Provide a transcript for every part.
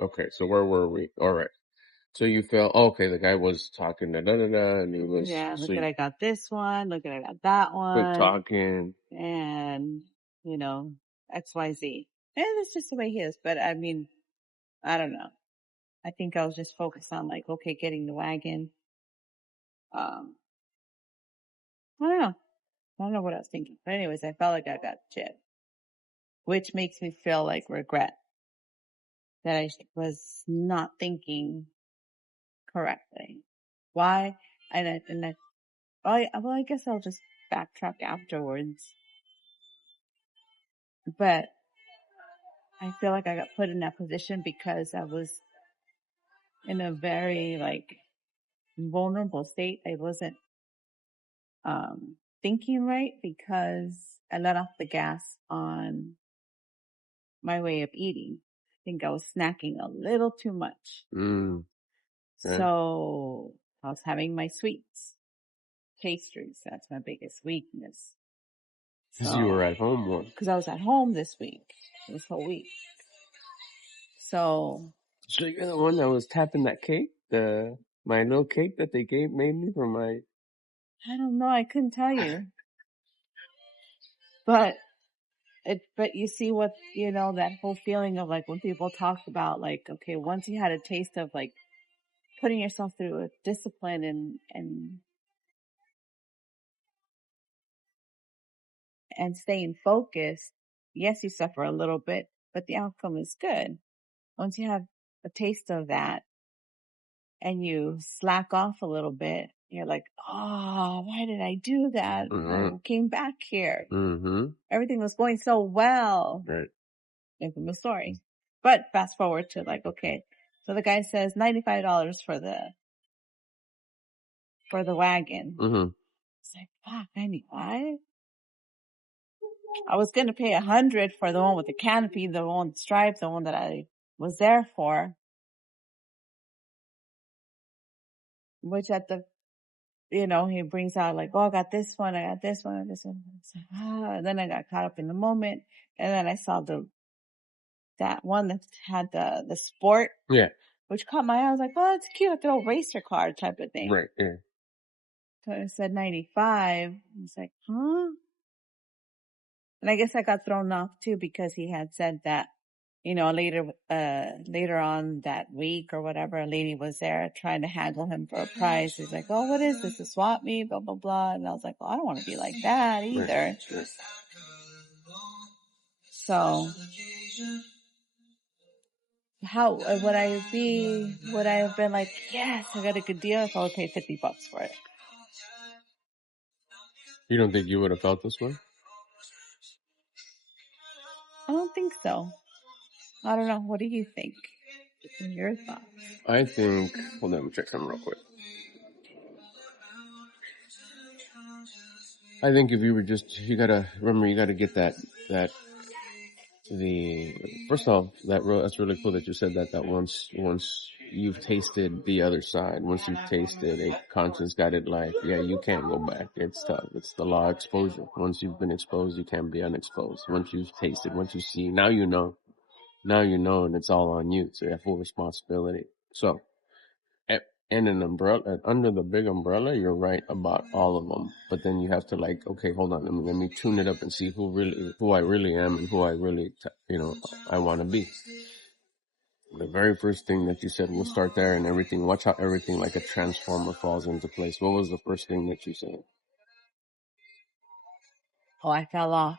Okay, so where were we? All right. So you felt, okay, the guy was talking, da da da da, and he was, Yeah, so look at you I got this one, look at I got that quit one, talking. and XYZ. And that's just the way he is. But I mean, I don't know. I think I was just focused on like, okay, getting the wagon. Um, I don't know. I don't know what I was thinking. But anyways, I felt like I got chipped, which makes me feel like regret that I was not thinking correctly. Why? I guess I'll just backtrack afterwards. But I feel like I got put in that position because I was in a very like vulnerable state. I wasn't thinking right because I let off the gas on my way of eating. I think I was snacking a little too much. Okay. So I was having my sweets, pastries. That's my biggest weakness. Because you were So, at home more. because I was at home this whole week. So you're the one that was tapping that cake, my little cake that they made me for my. I don't know. I couldn't tell you, but you see what, that whole feeling of like when people talk about like, okay, once you had a taste of like putting yourself through a discipline and staying focused, yes, you suffer a little bit, but the outcome is good. Once you have a taste of that and you slack off a little bit, you're like, oh, why did I do that? Mm-hmm. I came back here. Mm-hmm. Everything was going so well. Right. Infamous story. But fast forward to like, okay, so the guy says $95 for the wagon. Mm-hmm. It's like, fuck, 95? I was going to pay 100 for the one with the canopy, the one with the stripes, the one that I was there for. Which at the, he brings out like, oh, I got this one, I got this one, I got this one. It's like, and then I got caught up in the moment. And then I saw that one that had the sport. Yeah. Which caught my eye. I was like, oh, it's cute. Like a little racer car type of thing. Right. Yeah. So it said 95. I was like, huh? And I guess I got thrown off too because he had said that, later on that week or whatever, a lady was there trying to haggle him for a price. He's like, oh, what is this? A swap meet? Blah, blah, blah. And I was like, well, I don't want to be like that either. Right. So would I have been like, yes, I got a good deal if I would pay $50 for it? You don't think you would have felt this way? I don't think so. I don't know. What do you think? Your thoughts? I think, hold on, let me check something real quick. I think if you were you gotta get first off, that's really cool that you said that once you've tasted the other side, once you've tasted a conscious guided life, yeah, you can't go back. It's tough. It's the law of exposure. Once you've been exposed, you can't be unexposed. Once you've tasted, once you see, now you know, and it's all on you. So you have full responsibility. So, and an umbrella, under the big umbrella, you're right about all of them. But then you have to like, okay, hold on, let me tune it up and see who I really am and who I really, I want to be. The very first thing that you said, we'll start there and everything. Watch how everything like a transformer falls into place. What was the first thing that you said? Oh, I fell off.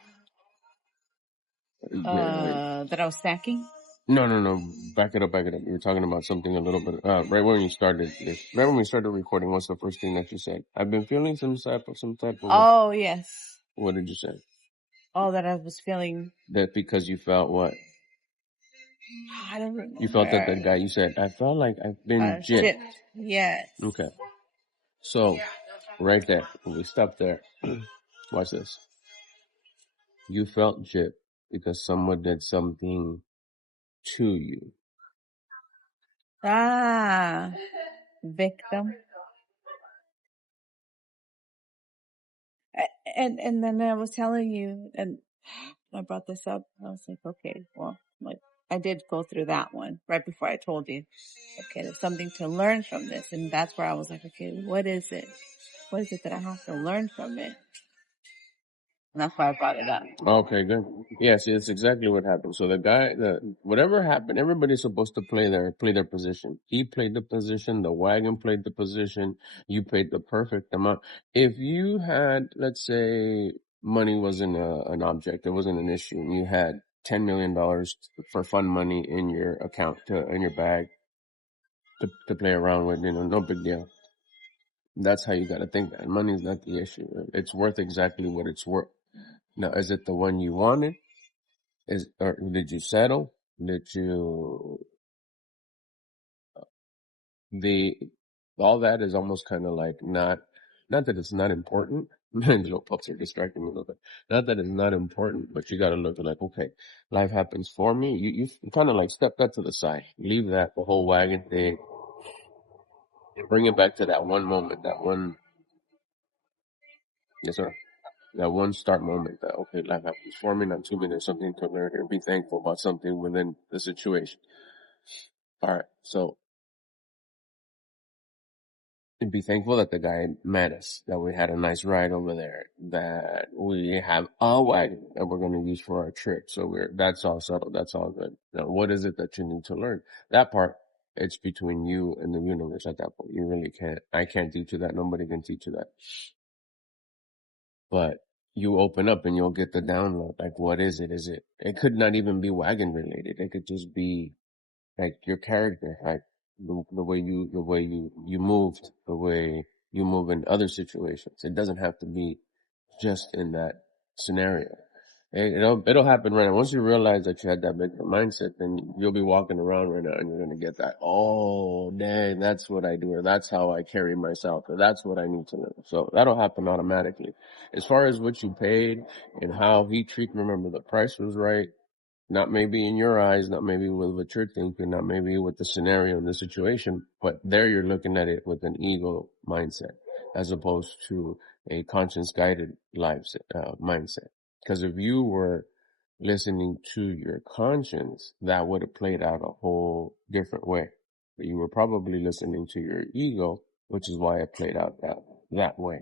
Yeah, That I was snacking? No. Back it up. You were talking about something a little bit, right when you started right when we started recording. What's the first thing that you said? I've been feeling some type of Oh, yes. What did you say? Oh, that I was feeling. That because you felt what? I don't remember. You felt that guy, you said, I felt like I've been gypped. Yes. Okay. So, right there, when we stop there, watch this. You felt gypped because someone did something to you. Ah, victim. And then I was telling you, and I brought this up. I was like, okay, well, like I did go through that one right before I told you, okay, there's something to learn from this. And that's where I was like, okay, what is it? What is it that I have to learn from it? And that's why I brought it up. Okay, good. Yeah, see, it's exactly what happened. So whatever happened, everybody's supposed to play their position. He played the position, the wagon played the position, you played the perfect amount. If you had, let's say, money wasn't an object, it wasn't an issue, and you had $10 million for fun money in your account, in your bag to play around with, no big deal. That's how you got to think that. Money is not the issue. It's worth exactly what it's worth. Now, is it the one you wanted? Or did you settle? All that is almost kind of like not that it's not important. The little pups are distracting me a little bit. Not that it's not important, but you got to look at like, okay, life happens for me. You kind of like step that to the side, leave that the whole wagon thing, and bring it back to that one moment, yes sir, that one start moment. That okay, life happens for me, not to me. There's something to learn here. Be thankful about something within the situation. All right, so. And be thankful that the guy met us, that we had a nice ride over there, that we have a wagon that we're going to use for our trip. So that's all settled. That's all good. Now, what is it that you need to learn? That part, it's between you and the universe at that point. You really can't, I can't teach you that. Nobody can teach you that. But you open up and you'll get the download. Like, what is it? It could not even be wagon related. It could just be like your character, like the way you moved, the way you move in other situations. It doesn't have to be just in that scenario. It'll happen right now. Once you realize that you had that victim mindset, then you'll be walking around right now and you're going to get that, oh, dang, that's what I do, or that's how I carry myself, or that's what I need to know. So that'll happen automatically. As far as what you paid and how he treated, remember the price was right. Not maybe in your eyes, not maybe with what you're thinking, not maybe with the scenario and the situation, but there you're looking at it with an ego mindset as opposed to a conscience guided mindset. Because if you were listening to your conscience, that would have played out a whole different way. But you were probably listening to your ego, which is why it played out that way.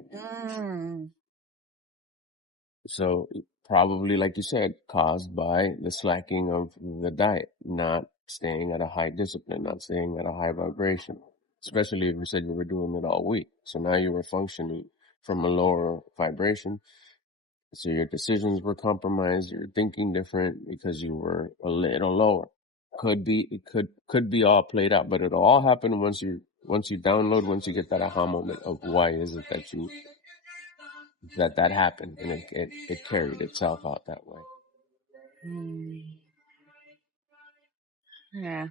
So probably, like you said, caused by the slacking of the diet, not staying at a high discipline, not staying at a high vibration, especially if you said you were doing it all week. So now you were functioning from a lower vibration. So your decisions were compromised. You're thinking different because you were a little lower. It could be all played out, but it'll all happen once you download, once you get that aha moment of why is it that happened, and it carried itself out that way. Yeah.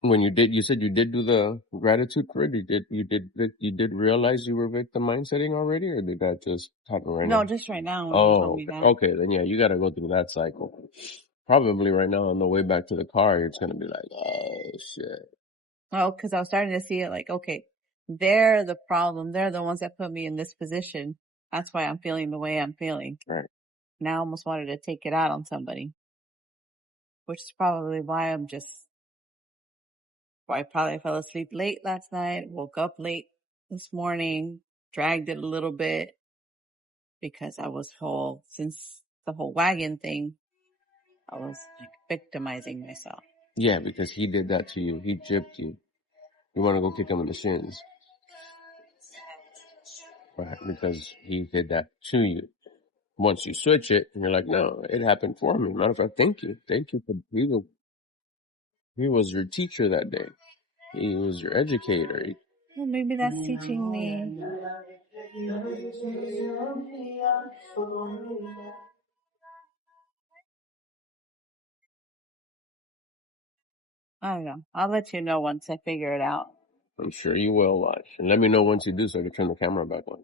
When you said you did do the gratitude card. You did realize you were victim mindsetting already, or did that just happen right now? No, just right now when you told me that. Okay, then yeah, you got to go through that cycle. Probably right now on the way back to the car, it's gonna be like, oh shit. Oh, because I was starting to see it like, okay, they're the problem. They're the ones that put me in this position. That's why I'm feeling the way I'm feeling. Right. Now I almost wanted to take it out on somebody, which is probably why I probably fell asleep late last night, woke up late this morning, dragged it a little bit because I was since the whole wagon thing, I was like victimizing myself. Yeah, because he did that to you. He gypped you. You want to go kick him in the shins. Right, because he did that to you. Once you switch it, and you're like, no, it happened for me. Matter of fact, thank you for he was your teacher that day. He was your educator. Well, maybe that's teaching me. I don't know. I'll let you know once I figure it out. I'm sure you will, watch. And let me know once you do so I can turn the camera back on.